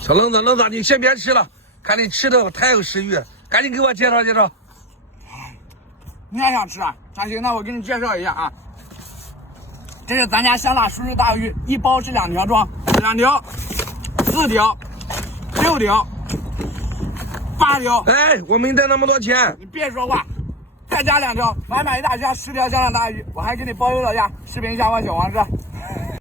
小冷子，冷子，你先别吃了，看你吃的太有食欲，赶紧给我介绍介绍。你还想吃啊？那行，那我给你介绍一下啊。这是咱家香辣熟食大鱼，一包是2条装，2条、4条、6条、8条。哎，我没带那么多钱。你别说话，再加2条，满满一大箱10条香辣大鱼，我还给你包邮到家，视频下方小黄车。